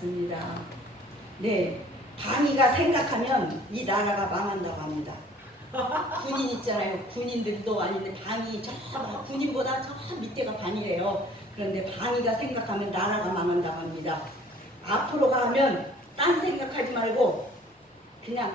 맞습니다. 네, 방위가 생각하면 이 나라가 망한다고 합니다. 군인 있잖아요. 군인들도 아닌데 방위 저 군인보다 저 밑에가 방위래요. 그런데 방위가 생각하면 나라가 망한다고 합니다. 앞으로 가면 딴 생각하지 말고 그냥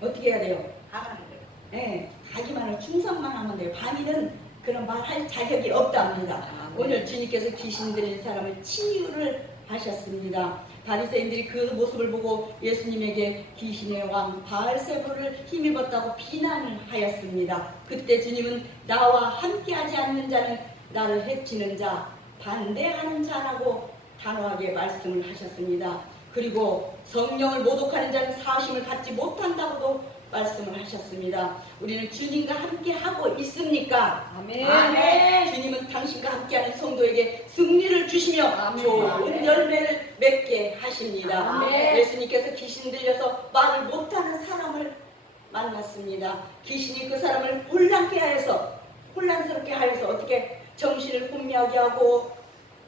어떻게 해야 돼요? 가라는 거예요. 네, 가기만 하고 충성만 하면 돼요. 방위는 그런 말 할 자격이 없답니다. 오늘 주님께서 귀신 들린 사람을 치유를 하셨습니다. 바리새인들이 그 모습을 보고 예수님에게 귀신의 왕 바알세불을 힘입었다고 비난을 하였습니다. 그때 주님은 나와 함께하지 않는 자는 나를 해치는 자, 반대하는 자라고 단호하게 말씀을 하셨습니다. 그리고 성령을 모독하는 자는 사심을 갖지 못한다고도 말씀을 하셨습니다. 우리는 주님과 함께 하고 있습니까? 아멘. 아멘. 주님은 당신과 함께하는 성도에게 승리를 주시며 아멘. 좋은 열매를 맺게 하십니다. 아멘. 예수님께서 귀신 들려서 말을 못하는 사람을 만났습니다. 귀신이 그 사람을 혼란스럽게 하여서 어떻게 정신을 혼미하게 하고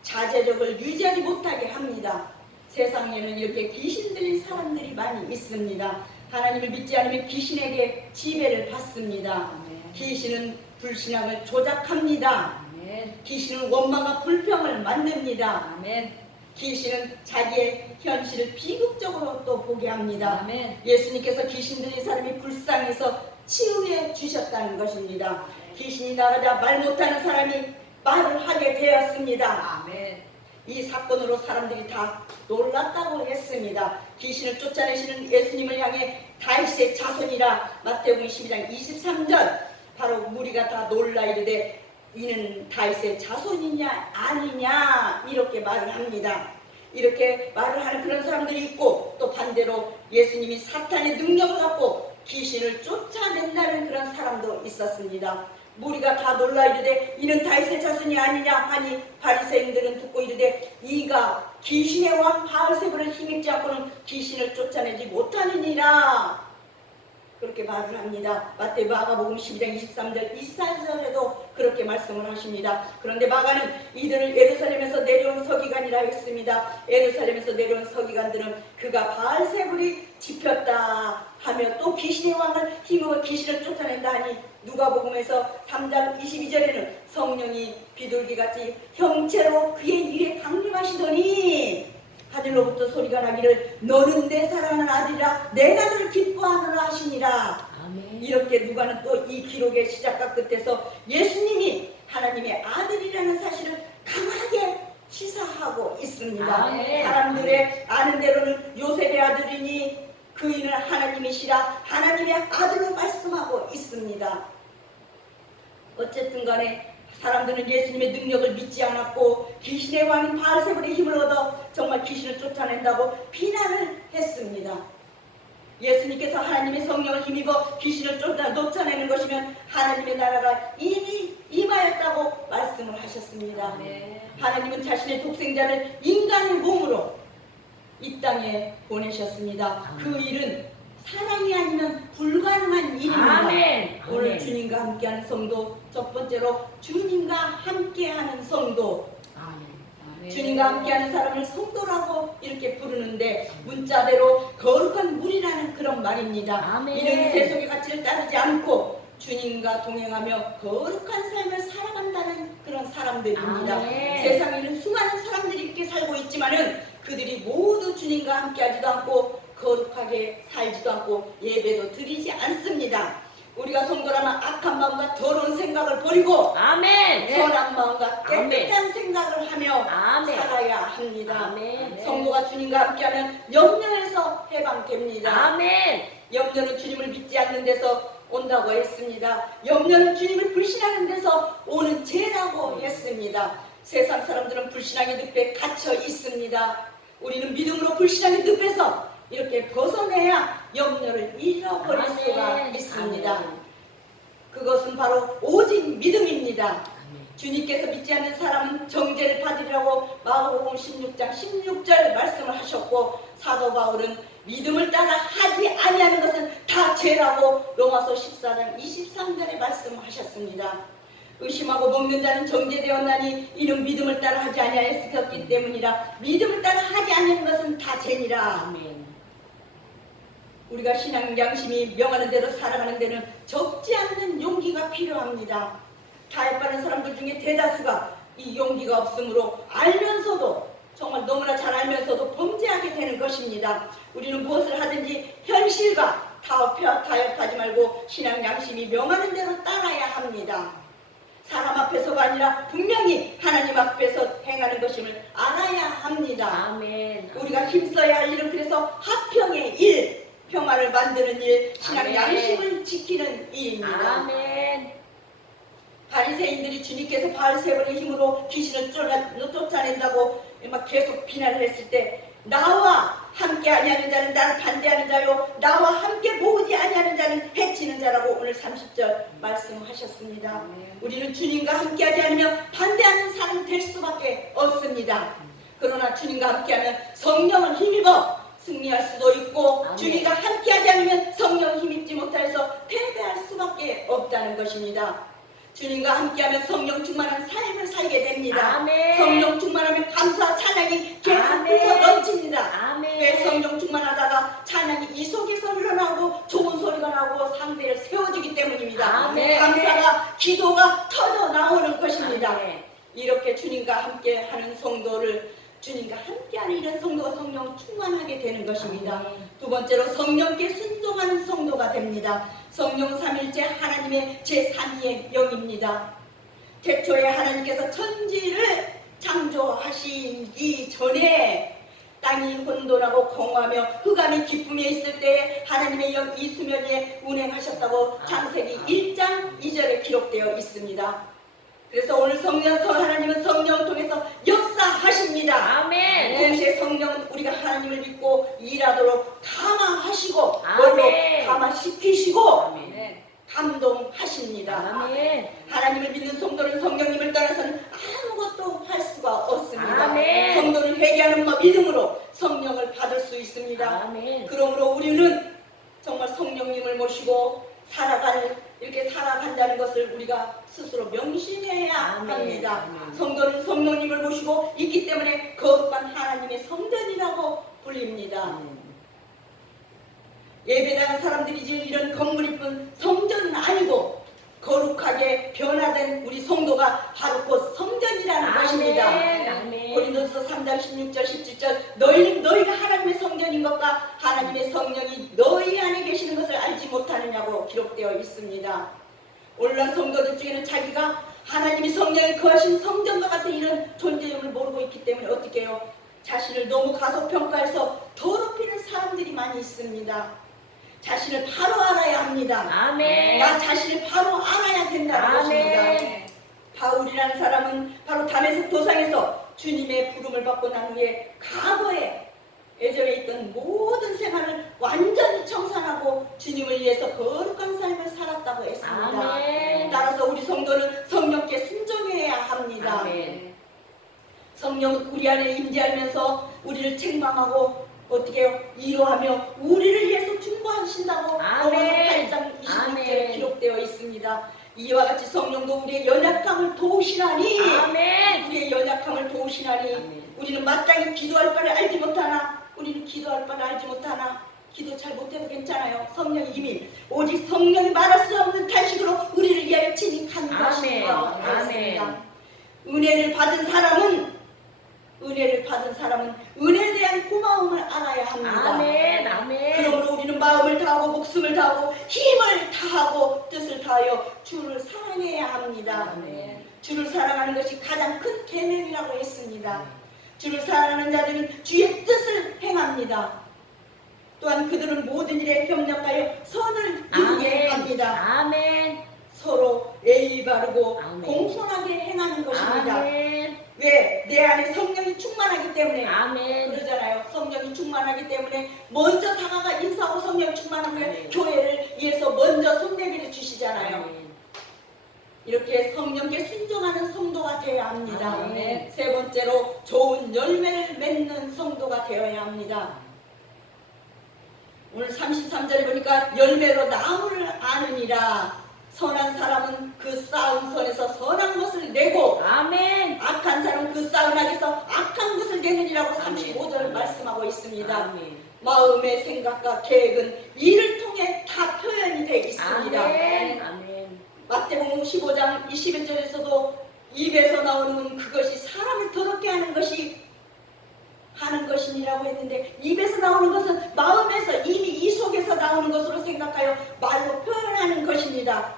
자제력을 유지하지 못하게 합니다. 세상에는 이렇게 귀신 들린 사람들이 많이 있습니다. 하나님을 믿지 않으면 귀신에게 지배를 받습니다. 아멘. 귀신은 불신앙을 조작합니다. 아멘. 귀신은 원망과 불평을 만듭니다. 아멘. 귀신은 자기의 현실을 비극적으로 또 보게 합니다. 아멘. 예수님께서 귀신 들린 사람이 불쌍해서 치유해 주셨다는 것입니다. 귀신이 나가자 말 못하는 사람이 말을 하게 되었습니다. 아멘. 이 사건으로 사람들이 다 놀랐다고 했습니다. 귀신을 쫓아내시는 예수님을 향해 다윗의 자손이라 마태복음 12장 23절 바로 무리가 다 놀라 이르되 이는 다윗의 자손이냐 아니냐 이렇게 말을 합니다. 이렇게 말을 하는 그런 사람들이 있고 또 반대로 예수님이 사탄의 능력을 갖고 귀신을 쫓아낸다는 그런 사람도 있었습니다. 무리가 다 놀라 이르되 이는 다윗의 자손이 아니냐 하니 바리새인들은 듣고 이르되 이가 귀신의 왕 바알세불을 힘입지 않고는 귀신을 쫓아내지 못하느니라 그렇게 말을 합니다. 마가복음 12장 23절 24절에도 그렇게 말씀을 하십니다. 그런데 마가는 이들을 예루살렘에서 내려온 서기관이라 했습니다. 예루살렘에서 내려온 서기관들은 그가 바알세불이 집혔다 하며 또 귀신의 왕을 힘으로 귀신을 쫓아낸다 하니 누가복음에서 3장 22절에는 성령이 비둘기같이 형체로 그의 위에 강림하시더니 하늘로부터 소리가 나기를 너는 내 사랑하는 아들이라 내가 너를 기뻐하노라 하시니라. 아멘. 이렇게 누가는 또 이 기록의 시작과 끝에서 예수님이 하나님의 아들이라는 사실을 강하게 시사하고 있습니다. 아멘. 사람들의 아는 대로는 요셉의 아들이니 그이는 하나님이시라 하나님의 아들로 말씀하고 있습니다. 어쨌든 간에 사람들은 예수님의 능력을 믿지 않았고 귀신의 왕인 바알세불의 힘을 얻어 정말 귀신을 쫓아낸다고 비난을 했습니다. 예수님께서 하나님의 성령을 힘입어 귀신을 쫓아내는 것이면 하나님의 나라가 이미 임하였다고 말씀을 하셨습니다. 아멘. 하나님은 자신의 독생자를 인간의 몸으로 이 땅에 보내셨습니다. 그 일은 사랑이 아니면 불가능한 일입니다. 아멘. 오늘 아멘. 주님과 함께하는 성도, 첫 번째로 주님과 함께하는 성도, 아멘. 주님과 함께하는 사람을 성도라고 이렇게 부르는데 문자대로 거룩한 물이라는 그런 말입니다. 아멘. 이는 세속의 가치를 따르지 않고 주님과 동행하며 거룩한 삶을 살아간다는 그런 사람들입니다. 아멘. 세상에는 수많은 사람들이 이렇게 살고 있지만은 그들이 모두 주님과 함께하지도 않고 거룩하게 살지도 않고 예배도 드리지 않습니다. 우리가 성도라면 악한 마음과 더러운 생각을 버리고 아멘. 선한 마음과 아멘. 깨끗한 생각을 하며 아멘. 살아야 합니다. 아멘. 성도가 주님과 함께하면 염려에서 해방됩니다. 아멘. 염려는 주님을 믿지 않는 데서 온다고 했습니다. 염려는 주님을 불신하는 데서 오는 죄라고 했습니다. 세상 사람들은 불신앙의 늪에 갇혀 있습니다. 우리는 믿음으로 불신앙의 늪에서 이렇게 벗어내야 염려를 잃어버릴 아멘. 수가 있습니다. 아멘. 그것은 바로 오직 믿음입니다. 아멘. 주님께서 믿지 않는 사람은 정죄를 받으리라고 마가복음 16장 16절 말씀을 하셨고 사도 바울은 믿음을 따라 하지 아니하는 것은 다 죄라고 로마서 14장 23절에 말씀하셨습니다. 의심하고 먹는 자는 정죄되었나니 이는 믿음을 따라 하지 아니하였기 때문이라. 믿음을 따라 하지 않는 것은 다 죄니라. 아멘. 우리가 신앙 양심이 명하는 대로 살아가는 데는 적지 않는 용기가 필요합니다. 타협하는 사람들 중에 대다수가 이 용기가 없으므로 알면서도 정말 너무나 잘 알면서도 범죄하게 되는 것입니다. 우리는 무엇을 하든지 현실과 타협하지 말고 신앙 양심이 명하는 대로 따라야 합니다. 사람 앞에서가 아니라 분명히 하나님 앞에서 행하는 것임을 알아야 합니다. 아멘. 우리가 힘써야 할 일은 그래서 화평의 일, 평화를 만드는 일, 신앙 아멘. 양심을 지키는 일입니다. 아멘. 바리새인들이 주님께서 바알세불의 힘으로 귀신을 쫓아낸다고 막 계속 비난을 했을 때 나와 함께 아니하는 자는 나를 반대하는 자요 나와 함께 모으지 아니하는 자는 해치는 자라고 오늘 30절 말씀하셨습니다. 우리는 주님과 함께하지 않으면 반대하는 사람이 될 수밖에 없습니다. 그러나 주님과 함께하면 성령을 힘입어 승리할 수도 있고 아멘. 주님과 함께하지 않으면 성령 힘입지 못해서 패배할 수밖에 없다는 것입니다. 주님과 함께하면 성령 충만한 삶을 살게 됩니다. 아멘. 성령 충만하면 감사 찬양이 계속 아멘. 흘러 넘칩니다. 아멘. 왜 성령 충만하다가 찬양이 이 속에서 흘러나오고 좋은 소리가 나오고 상대를 세워주기 때문입니다. 아멘. 감사가 기도가 터져 나오는 것입니다. 아멘. 이렇게 주님과 함께하는 성도를 주님과 함께하는 이런 성도가 성령 충만하게 되는 것입니다. 아멘. 두 번째로 성령께 순종하는 성도가 됩니다. 성령 삼일째 하나님의 제3위의 영입니다. 태초에 하나님께서 천지를 창조하시기 전에 땅이 혼돈하고 공허하며 흑암이 기쁨에 있을 때에 하나님의 영 이수면 위에 운행하셨다고 창세기 1장 2절에 기록되어 있습니다. 그래서 오늘 하나님은 성령을 통해서 역사하십니다. 아멘. 동시에 성령은 우리가 하나님을 믿고 일하도록 감화하시고 아멘. 뭘로 감화시키시고 아멘. 감동하십니다. 아멘. 하나님을 믿는 성도는 성령님을 떠나서는 아무것도 할 수가 없습니다. 아멘. 성도는 회개하는 믿음으로 성령을 받을 수 있습니다. 아멘. 그러므로 우리는 정말 성령님을 모시고 이렇게 살아간다는 것을 우리가 스스로 명심해야 아멘. 합니다. 아멘. 성도는 성령님을 모시고 있기 때문에 거룩한 하나님의 성전이라고 불립니다. 예배당한 사람들이지 이런 건물이뿐 성전은 아니고 거룩하게 변화된 우리 성도가 바로 곧 성전이라는 것입니다. 아멘. 고린도서 3장 16절 17절 너희가 하나님의 성전인 것과 하나님의 성령이 너희 안에 계시는 것을 알지 못하느냐고 기록되어 있습니다. 오늘날 성도들 중에는 자기가 하나님이 성령이 거하신 성전과 같은 이런 존재임을 모르고 있기 때문에 어떻게 해요? 자신을 너무 가소평가해서 더럽히는 사람들이 많이 있습니다. 자신을 바로 알아야 합니다. 아멘. 나 자신을 바로 알아야 된다는 것입니다. 아멘. 바울이라는 사람은 바로 다메섹 도상에서 주님의 부름을 받고 난 후에 과거에 예전에 있던 모든 생활을 완전히 청산하고 주님을 위해서 거룩한 삶을 살았다고 했습니다. 아멘. 따라서 우리 성도는 성령께 순종해야 합니다. 아멘. 성령은 우리 안에 임재하면서 우리를 책망하고 어떻게 해요? 위로하며 우리를 위해서 중보하신다고 아멘. 로마서 8장 26절에 아멘. 기록되어 있습니다. 이와 같이 성령도 우리의 연약함을 도우시나니 아멘. 우리의 연약함을 도우시나니 아멘. 우리는 마땅히 기도할 바를 알지 못하나 우리는 기도할 바를 알지 못하나 기도 잘 못해도 괜찮아요. 성령이 이미 오직 성령이 말할 수 없는 탄식으로 우리를 위하여 친히 간 아멘. 것이라고 아멘. 했습니다. 은혜를 받은 사람은 은혜에 대한 고마움을 알아야 합니다. 아멘. 아멘. 그러므로 우리는 마음을 다하고 목숨을 다하고 힘을 다하고 뜻을 다하여 주를 사랑해야 합니다. 아멘. 주를 사랑하는 것이 가장 큰 계명이라고 했습니다. 주를 사랑하는 자들은 주의 뜻을 행합니다. 또한 그들은 모든 일에 협력하여 선을 이루게 합니다. 아멘. 서로 예의 바르고 아멘. 공손하게 행하는 것입니다. 아멘. 왜? 내 안에 성령이 충만하기 때문에 아멘. 그러잖아요. 성령이 충만하기 때문에 먼저 다가가 인사하고 성령 충만한 후에 아멘. 교회를 위해서 먼저 손내밀어 주시잖아요. 아멘. 이렇게 성령께 순종하는 성도가 되어야 합니다. 아멘. 세 번째로 좋은 열매를 맺는 성도가 되어야 합니다. 오늘 33절에 보니까 열매로 나무를 아느니라. 선한 사람은 그 쌓은 선에서 선한 것을 내고 아멘. 악한 사람은 그 쌓은 악에서 악한 것을 내느니라고 아멘. 35절 아멘. 말씀하고 있습니다. 아멘. 마음의 생각과 계획은 이를 통해 다 표현이 되어 있습니다. 아멘. 아멘. 마태복음 15장 21절에서도 입에서 나오는 그것이 사람을 더럽게 하는 것이니라고 했는데, 입에서 나오는 것은 마음에서 이미 이 속에서 나오는 것으로 생각하여 말로 표현하는 것입니다.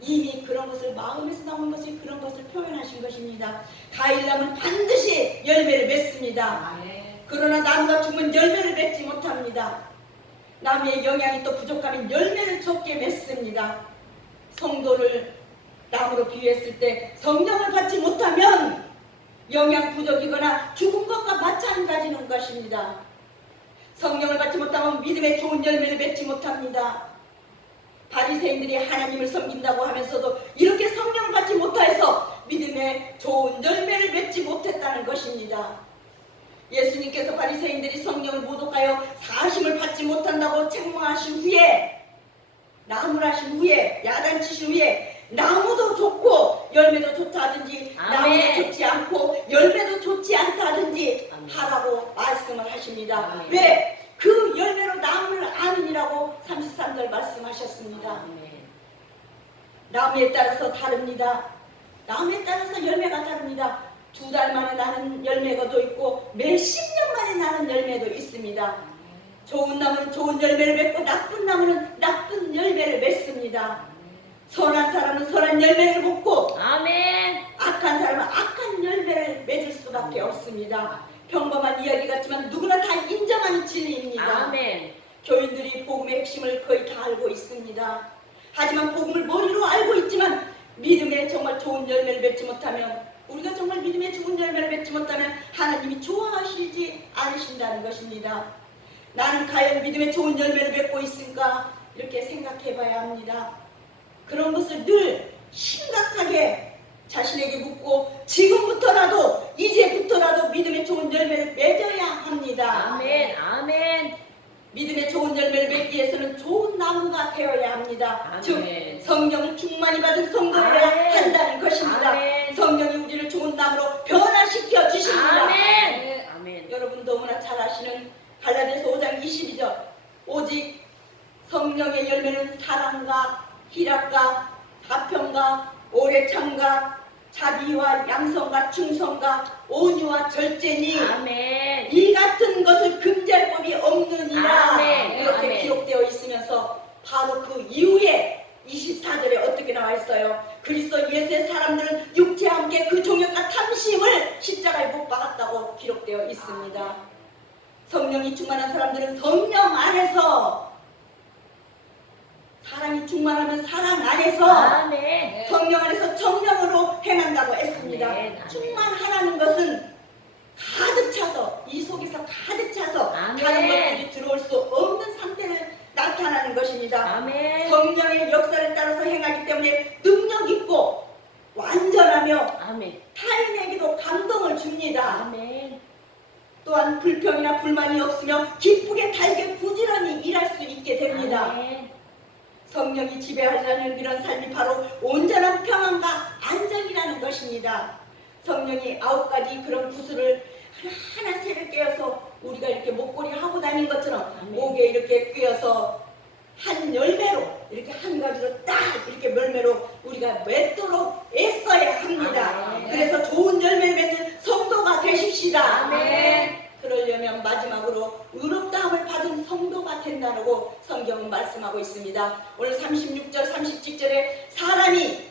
이미 그런 것을, 마음에서 나오는 것이 그런 것을 표현하신 것입니다. 가일나무는 반드시 열매를 맺습니다. 그러나 나무가 죽으면 열매를 맺지 못합니다. 나무의 영양이 또 부족하면 열매를 적게 맺습니다. 성도를 나무로 비유했을 때 성령을 받지 못하면 영양 부족이거나 죽은 것과 마찬가지인 것입니다. 성령을 받지 못하면 믿음의 좋은 열매를 맺지 못합니다. 바리새인들이 하나님을 섬긴다고 하면서도 이렇게 성령을 받지 못해서 믿음의 좋은 열매를 맺지 못했다는 것입니다. 예수님께서 바리새인들이 성령을 모독하여 사심을 받지 못한다고 책망하신 후에, 나무라신 후에, 야단치신 후에 나무도 좋고 열매도 좋다 하든지 나무도 좋지 않고 열매도 좋지 않다 하든지 하라고 말씀을 하십니다. 아멘. 왜? 그 열매로 나무를 아느니라고 33절 말씀하셨습니다. 아멘. 나무에 따라서 다릅니다. 나무에 따라서 열매가 다릅니다. 2달 만에 나는 열매가도 있고 몇십 년 만에 나는 열매도 있습니다. 좋은 나무는 좋은 열매를 맺고 나쁜 나무는 나쁜 열매를 맺습니다. 선한 사람은 선한 열매를 먹고 아멘. 악한 사람은 악한 열매를 맺을 수밖에 없습니다. 평범한 이야기 같지만 누구나 다 인정하는 진리입니다. 아멘. 교인들이 복음의 핵심을 거의 다 알고 있습니다. 하지만 복음을 머리로 알고 있지만 믿음에 정말 좋은 열매를 맺지 못하면, 우리가 정말 믿음에 좋은 열매를 맺지 못하면 하나님이 좋아하시지 않으신다는 것입니다. 나는 과연 믿음에 좋은 열매를 맺고 있을까? 이렇게 생각해 봐야 합니다. 그런 것을 늘 심각하게 자신에게 묻고 지금부터라도, 이제부터라도 믿음의 좋은 열매를 맺어야 합니다. 아멘. 아멘. 믿음의 좋은 열매를 맺기 위해서는 좋은 나무가 되어야 합니다. 아멘. 즉 성령을 충만히 받은 성도여야 아멘. 한다는 것입니다. 아멘. 성령이 우리를 좋은 나무로 변화시켜 주십니다. 아멘. 아멘. 여러분 너무나 잘 아시는 갈라디아서 5장 22절, 오직 성령의 열매는 사랑과 희락과 화평과 오래 참과 자비와 양성과 충성과 온유와 절제니 아멘. 이 같은 것을 금지할 법이 없느니라. 아멘. 이렇게 아멘. 기록되어 있으면서 바로 그 이후에 24절에 어떻게 나와 있어요? 그리스도 예수의 사람들은 육체와 함께 그 종역과 탐심을 십자가에 못 박았다고 기록되어 있습니다. 성령이 충만한 사람들은 성령 안에서, 사랑이 충만하면 사랑 안에서, 아멘. 성령 안에서 정령으로 행한다고 했습니다. 아멘. 아멘. 충만하라는 것은 가득 차서, 이 속에서 가득 차서 아멘. 다른 것들이 들어올 수 없는 상태를 나타나는 것입니다. 아멘. 성령의 역사를 따라서 행하기 때문에 능력 있고 완전하며 아멘. 타인에게도 감동을 줍니다. 아멘. 또한 불평이나 불만이 없으며 기쁘게 달게 부지런히 일할 수 있게 됩니다. 아멘. 성령이 지배하려는 그런 삶이 바로 온전한 평안과 안정이라는 것입니다. 성령이 9가지 그런 구슬을 하나하나 새를 꿰어서 우리가 이렇게 목걸이 하고 다닌 것처럼 아멘. 목에 이렇게 꿰어서 한 열매로, 이렇게 한 가지로 딱 이렇게 열매로 우리가 맺도록 애써야 합니다. 아멘. 그래서 좋은 열매를 맺는 성도가 되십시다. 아멘. 그러려면 마지막으로 의롭다함을 받은 성도가 된다고 성경은 말씀하고 있습니다. 오늘 36절 37절에 사람이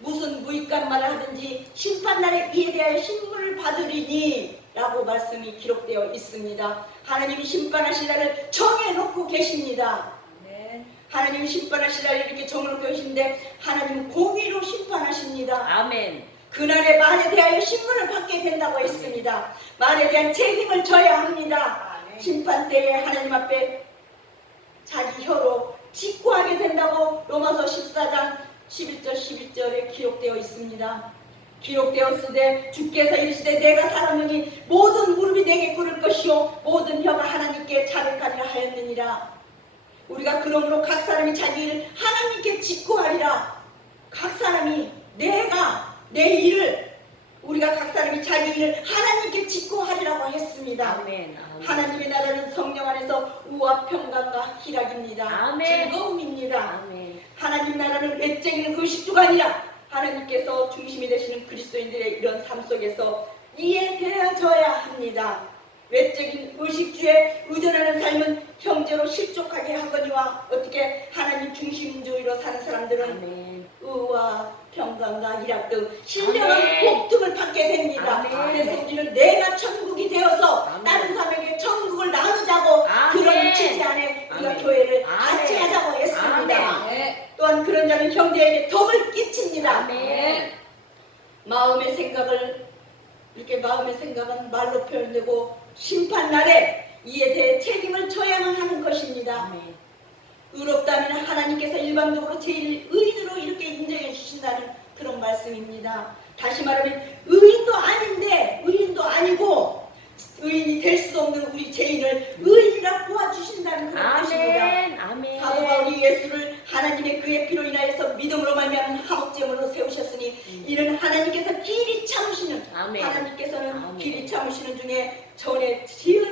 무슨 무익한 말을 하든지 심판날에 이에 대하여 신문을 받으리니 라고 말씀이 기록되어 있습니다. 하나님이 심판하실 날을 정해놓고 계십니다. 하나님이 심판하실 날을 이렇게 정해놓고 계신데 하나님은 공의로 심판하십니다. 아멘. 그날의 말에 대하여 신문을 받게 된다고 했습니다. 말에 대한 책임을 져야 합니다. 심판 때에 하나님 앞에 자기 혀로 직고하게 된다고 로마서 14장 11절 12절에 기록되어 있습니다. 기록되었으되 주께서 이르시되 내가 살았느니 모든 무릎이 내게 꿇을 것이요 모든 혀가 하나님께 자백하리라 하였느니라. 우리가 그러므로 각 사람이 자기 일을 하나님께 직고하리라. 각 사람이 내 일을 우리가 각 사람이 자기 일을 하나님께 직고하리라고 했습니다. 아멘. 하나님의 나라는 성령 안에서 우와 평강과 희락입니다. 아멘. 즐거움입니다. 아멘. 하나님 나라는 외적인 의식주가 아니라 하나님께서 중심이 되시는 그리스도인들의 이런 삶 속에서 이해되어져야 합니다. 외적인 의식주에 의존하는 삶은 형제로 실족하게 하거니와 어떻게 하나님 중심주의로 사는 사람들은 아멘. 의와 평강과 희락 등 신령한 아멘. 복등을 받게 됩니다. 아멘. 그래서 우리는 내가 천국이 되어서 아멘. 다른 사람에게 천국을 나누자고 아멘. 그런 취지 안에 우리가 아멘. 교회를 아멘. 같이 하자고 했습니다. 아멘. 또한 그런 자는 형제에게 덕을 끼칩니다. 아멘. 마음의 생각은 말로 표현되고 심판날에 이에 대해 책임을 져야만 하는 것입니다. 아멘. 의롭다면 하나님께서 일방적으로 제일 의인으로 이렇게 인정해 주신다는 그런 말씀입니다. 다시 말하면 의인도 아닌데 의인도 아니고 의인이 될 수도 없는 우리 죄인을 의인이라 보아주신다는 그런 뜻입니다. 아멘. 아멘. 사도 바울이 예수를 하나님의 그의 피로 인하여서 믿음으로 말미암은 화목제물로 세우셨으니 이는 하나님께서 길이 참으시는 아멘. 하나님께서는 아멘. 길이 참으시는 중에 전에 지은